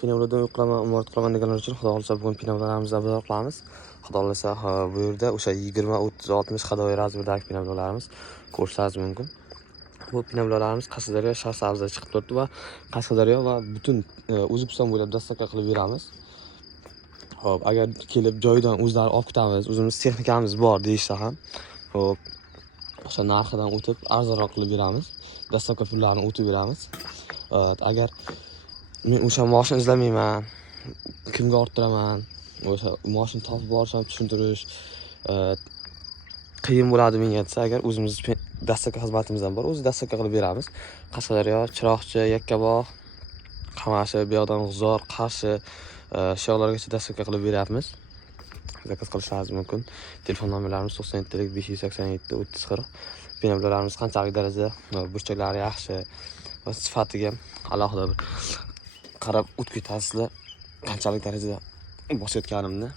Pinavlardan yo'qlaman, umort qilaman deganlar uchun xudo xolisa bugun pinavlarimizni bozor qilamiz. Xudo xolisa bu yerda o'sha 20, 30, 60 qadoy razmerdagi pinavlarimiz ko'rishingiz mumkin. Bu pinavlarimiz Qashqadaryo shahar chiqib turibdi va Qashqadaryo va butun O'zbekiston bo'ylab dostavka qilib beramiz. Xo'p, agar kelib joyidan o'zlari olib ketamiz, o'zimiz texnikamiz bor deyishsa ham, xo'p, o'sha narxidan o'tib arzonroq qilib beramiz. Dostavka pullarini o'tib beramiz. Agar men o'sha mashina izlamayman, kimga orttiraman, o'sha mashina topib borishim tushuntirish qiyin bo'ladi menga desa, agar o'zimiz dostavka xizmatimizdan bor, o'zi dostavka qilib beramiz. Qashqadaryo, Chiroqchi, Yakkabog', Qamashi, Buyoqdan G'uzor, Qarshi shu yoqlargacha dostavka qilib beryapmiz. Zakaz qilishingiz mumkin. Telefon nomerlarimiz 97 587 3040. Pinavlarimiz qanchalik darajada burchaklari yaxshi va sifatiga alohida bir qarab o'tib ketasizlar. Qanchalik darajada bosayotganimni,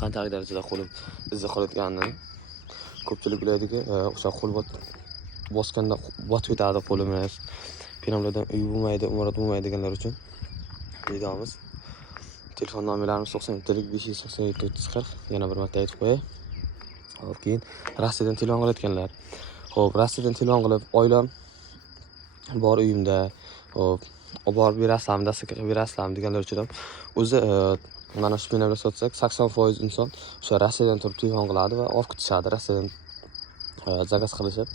qanchalik darajada qo'lim izda qolayotganini ko'pchilik biladiki, o'sha qo'l bosganda botib ketadi qo'limiz. Pinavlardan uy bo'lmaydi, imorat bo'lmaydi deganlar uchun videomiz. Telefon nomerlarimiz 97 587 3040. Yana bir marta aytib qo'yay. Hop, keyin Rossiyadan telefon qilayotganlar. Xo'p, Rossiyadan telefon qilib, oilam bor uyimda, hop, olib borib berasizlarmi, dostavka qilib berasizlarmi deganlar uchun ham o'zi mana shu pinavlar sotsak 80% inson o'sha Rossiyadan turib telefon qiladi va olib ketishadi. Rossiyadan zakaz qilishib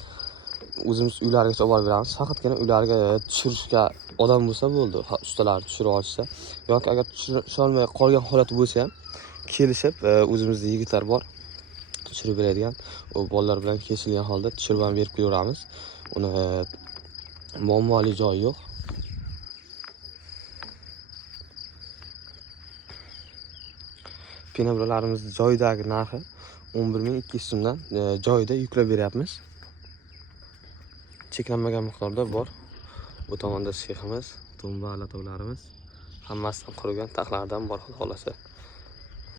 o'zimiz uylarigacha olib borib beramiz. Faqatgina uylariga tushirishga odam bo'lsa bo'ldi, ustalar tushirib olishsa, yoki agar tusholmay qolgan holati bo'lsa ham kelishib o'zimizda yigitlar bor, tushirib beradigan, u bolalar bilan kelishilgan holda tushirib ham berib kelaveramiz. Uni muammoli joyi yo'q. Pinavlarimiz joyidagi narxi 11.200 so'mdan joyida yuklab beryapmiz. Cheklanmagan miqdorda bor. Bu tomonda sheximiz, tumba latavlarimiz, hammasidan qurigan taxlardan bor, xudo xolasa.